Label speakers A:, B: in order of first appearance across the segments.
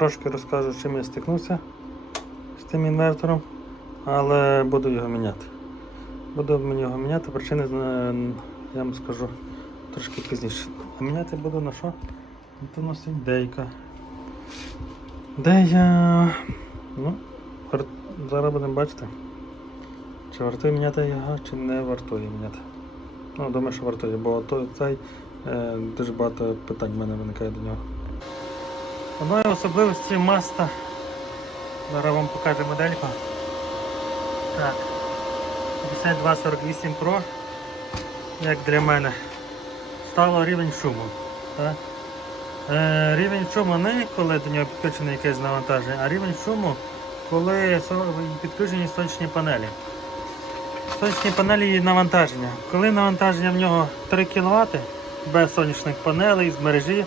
A: Трошки розкажу, чим я стикнувся з тим інвертором, але буду його міняти. Буду мені його міняти, причини я вам скажу трошки пізніше. А міняти буду на що? Нас є дейка. Де я. Ну, зараз будемо бачити. Чи вартує міняти його, чи не вартує міняти. Ну, думаю, що вартує, бо то, цей е, дуже багато питань в мене виникає до нього. Одною особливості маста. Зараз вам покажу модельку. Так. 5248 Pro, як для мене, стало рівень шуму. Так? Е, рівень шуму не коли до нього підключене якесь навантаження, а рівень шуму, коли підключені сонячні панелі. Сонячні панелі і навантаження. Коли навантаження в нього 3 кВт без сонячних панелей з мережі,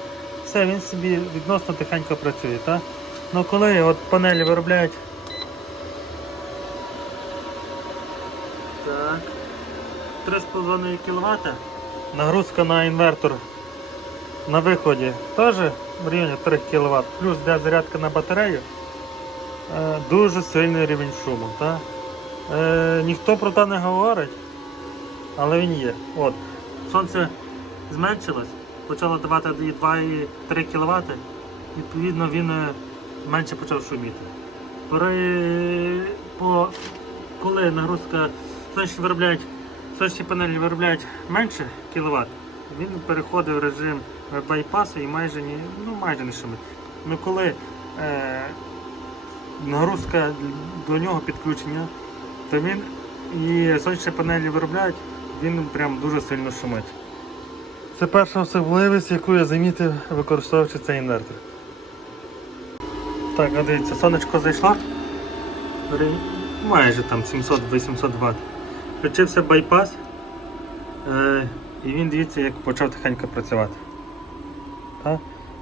A: все, він собі відносно тихенько працює. Та? Ну коли от панелі виробляють. Так. 3,5 кВт. Нагрузка на інвертор на виході теж в районі 3 кВт, плюс де зарядка на батарею. Е, Дуже сильний рівень шуму. Та? Е, ніхто про це не говорить, але він є. От. Сонце зменшилось, почало давати 2,3 кВт, відповідно він е, менше почав шуміти. При, по, коли нагрузка сонячні виробляють, сонячні панелі виробляють менше кВт, він переходить в режим байпасу і майже, ні, ну, майже не шумить. Ну коли е, нагрузка до нього підключення, то він і сонячні панелі виробляють, він прям дуже сильно шумить. Це перша особливість, яку я замітив, використовуючи цей інвертор. Так, дивіться, сонечко зайшло. Майже там 700-800 Вт. Включився байпас. Е, і він дивіться, як почав тихенько працювати. Так?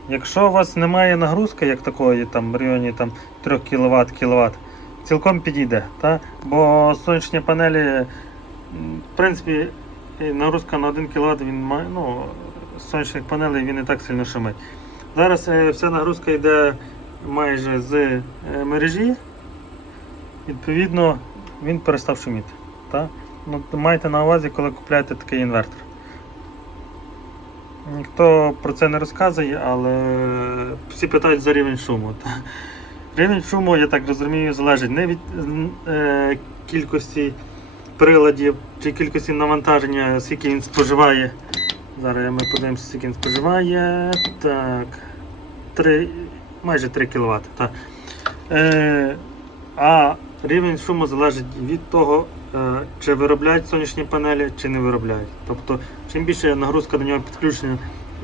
A: Якщо у вас немає нагрузки, як такої, там в районі там, 3 кВт, кВт, цілком підійде. Та? Бо сонячні панелі, в принципі, нагрузка на 1 кВт, він має, ну, з сонячних панелей він не так сильно шумить. Зараз е, вся нагрузка йде майже з е, мережі, відповідно, він перестав шуміти. Та? Ну, майте на увазі, коли купляєте такий інвертор. Ніхто про це не розказує, але всі питають за рівень шуму. Рівень шуму, я так розумію, залежить не від е, кількості приладів чи кількості навантаження, скільки він споживає. Зараз ми подивимося, скільки він споживає. Так. 3, майже 3 кВт. Так. Е, а рівень шуму залежить від того, е, чи виробляють сонячні панелі, чи не виробляють. Тобто, чим більше нагрузка до нього підключена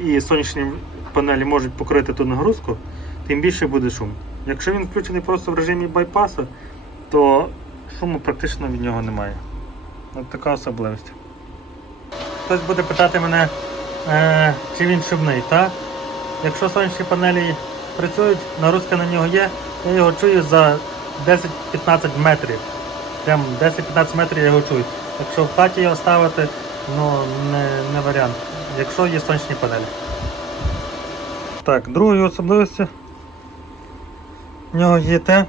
A: і сонячні панелі можуть покрити ту нагрузку, тим більше буде шум. Якщо він включений просто в режимі байпасу, то шуму практично від нього немає. От така особливість. Хтось буде питати мене, е, чи він шумний, так? Якщо сонячні панелі працюють, нагрузка на нього є, я його чую за 10-15 метрів. Прям 10-15 метрів я його чую. Якщо в хаті його ставити, ну не, не варіант. Якщо є сонячні панелі. Так, другою особливістю в нього є те,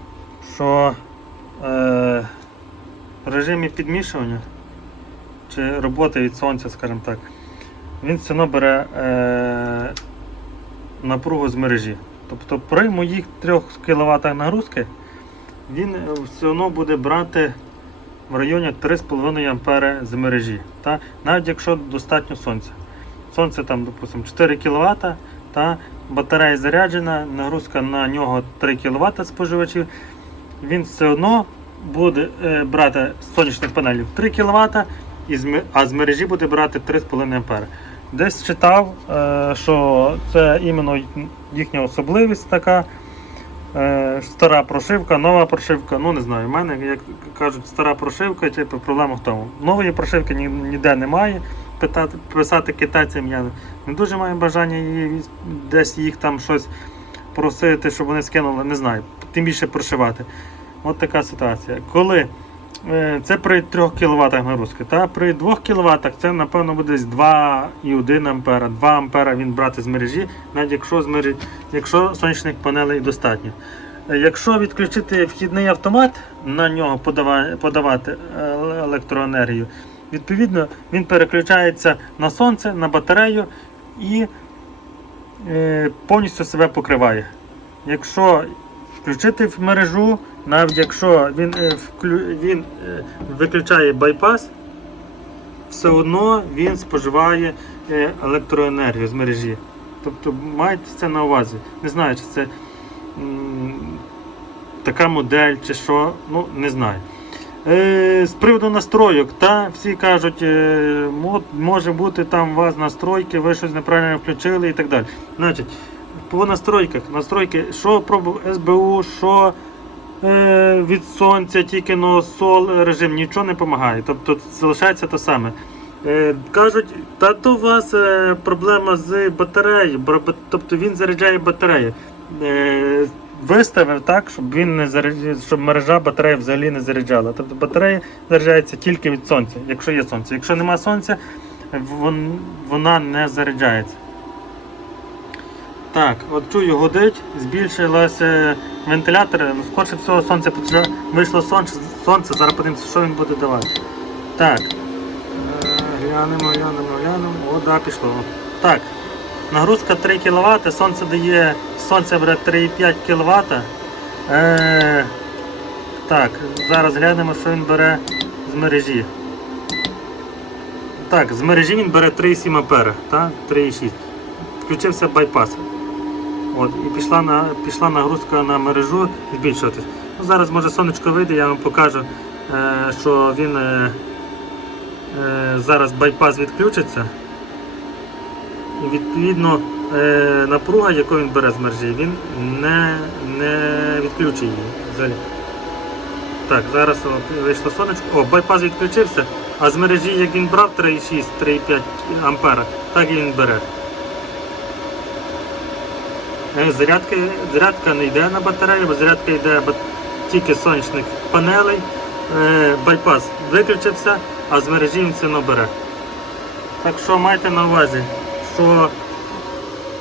A: що е, в режимі підмішування чи роботи від сонця, скажімо так, він все одно бере е, напругу з мережі. Тобто при моїх 3 кВт нагрузки він е, все одно буде брати в районі 3,5 А з мережі. Та? Навіть якщо достатньо сонця. Сонце там, допустимо, 4 кВт, та батарея заряджена, нагрузка на нього 3 кВт споживачів, він все одно буде е, брати з сонячних панелів 3 кВт, а з мережі буде брати 3,5 А. Десь читав, е, що це іменно їхня особливість така. Е, стара прошивка, нова прошивка. Ну не знаю, в мене, як кажуть, стара прошивка, типу, проблема в тому. Нової прошивки ні- ніде немає. Питати, писати китайцям я не дуже маю бажання її, десь їх там щось просити, щоб вони скинули, не знаю. Тим більше прошивати. От така ситуація. Коли це при 3 кВт нагрузки. Та при 2 кВт це напевно буде 2,1 ампера. 2 ампера він брати з мережі, навіть якщо з мережі, якщо сонячних панелей достатньо. Е, Якщо відключити вхідний автомат, на нього подавати е, електроенергію, відповідно він переключається на сонце, на батарею і е, повністю себе покриває. Якщо включити в мережу, навіть якщо він, е, він е, виключає байпас, все одно він споживає е, електроенергію з мережі. Тобто майте це на увазі. Не знаю, чи це м, така модель, чи що, ну не знаю. Е, з приводу настройок, та всі кажуть, е, мо- може бути там у вас настройки, ви щось неправильно включили і так далі. Значить, по настройках, настройки, що пробував СБУ, що від сонця, тільки но сол режим, нічого не допомагає. Тобто залишається те саме. Е, кажуть, та то у вас е, проблема з батареєю, тобто він заряджає батарею. Е, виставив так, щоб він не заряджав, щоб мережа батареї взагалі не заряджала. Тобто батарея заряджається тільки від сонця, якщо є сонце. Якщо нема сонця, вон, вона не заряджається. Так, от чую, гудить, збільшилося вентилятор, ну, скорше всього сонце вийшло сонце, сонце, зараз подивимося, що він буде давати. Так. Е, Глянемо, глянемо, глянемо. О, да, пішло. Так. Нагрузка 3 кВт, сонце дає, сонце бере 3,5 кВт. Е, так, зараз глянемо, що він бере з мережі. Так, з мережі він бере 3,7 ампера, та? 3,6. Включився байпас. От, і пішла, на, пішла нагрузка на мережу збільшуватись. Ну, зараз може сонечко вийде, я вам покажу, е, що він е, е, зараз байпас відключиться. І відповідно е, напруга, яку він бере з мережі, він не, не відключить її взагалі. Так, зараз вийшло сонечко. О, байпас відключився, а з мережі, як він брав 3,6, 3,5 ампера, так і він бере. Е, Зарядка, зарядка не йде на батарею, бо зарядка йде тільки сонячних панелей. Е, Байпас виключився, а з мережі він все одно бере. Так що майте на увазі, що,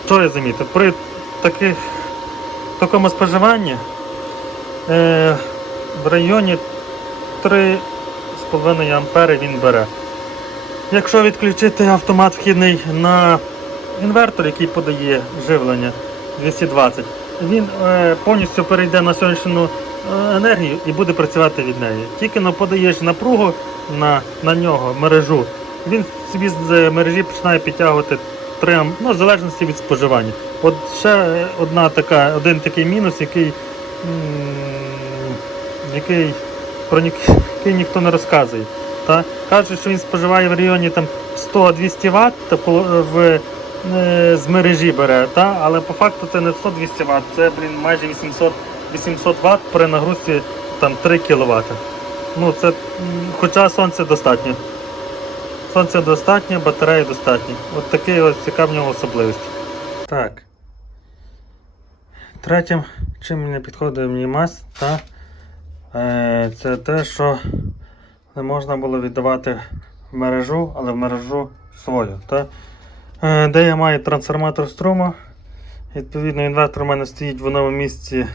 A: що я замітив, при таких, такому споживанні е, в районі 3,5 ампери він бере. Якщо відключити автомат вхідний на інвертор, який подає живлення 220, він е, повністю перейде на сонячну е, енергію і буде працювати від неї. Тільки но подаєш напругу на, на нього, мережу, він собі з мережі починає підтягувати 3 ам- ну, в залежності від споживання. От ще е, одна така, один такий мінус, який, м, який про який ніхто не розказує. Та? Кажуть, що він споживає в районі там 100-200 Вт в, е, з мережі бере, та? але по факту це не 100-200 Вт, це блін, майже 800, 800 Вт при нагрузці там, 3 кВт. Ну, це, хоча сонця достатньо. Сонця достатньо, батареї достатньо. От такий ось цікава в нього. Так. Третім, чим не підходить мені мас, та, е, це те, що не можна було віддавати в мережу, але в мережу свою. Та? Е, де я маю трансформатор струму. Відповідно, інвертор у мене стоїть в новому місці,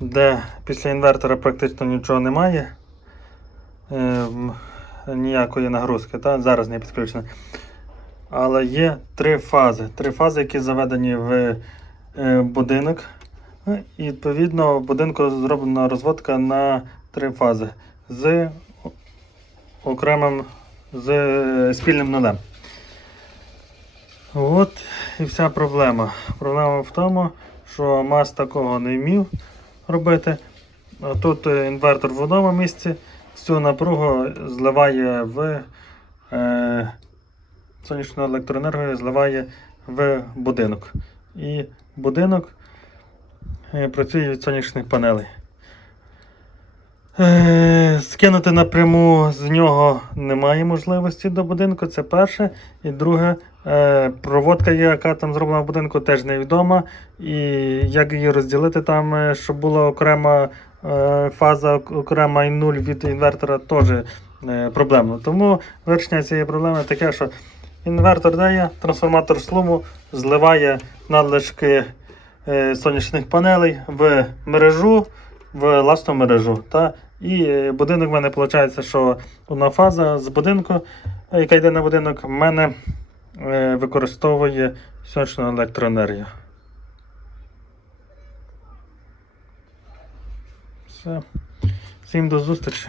A: де після інвертора практично нічого немає. Е, м, ніякої нагрузки. Та? Зараз не підключено. Але є три фази. Три фази, які заведені в е, будинок. Ну, І відповідно в будинку зроблена розводка на три фази з окремим з е, спільним нулем. От і вся проблема. Проблема в тому, що МАЗ такого не вмів робити. Тут е, інвертор в одному місці, всю напругу зливає в е, сонячну електроенергію зливає в будинок. І будинок е, працює від сонячних панелей. Е, Скинути напряму з нього немає можливості до будинку, це перше. І друге, проводка, яка там зроблена в будинку, теж невідома. І як її розділити там, е, щоб була окрема е, фаза, окрема і нуль від інвертора, теж е, проблемно. Тому вирішення цієї проблеми таке, що інвертор дає, трансформатор слуму зливає надлишки е, сонячних панелей в мережу, в ласну мережу. Та? І е, будинок в мене виходить, що одна фаза з будинку, е, яка йде на будинок, в мене е, використовує сонячну електроенергію. Все. Всім до зустрічі.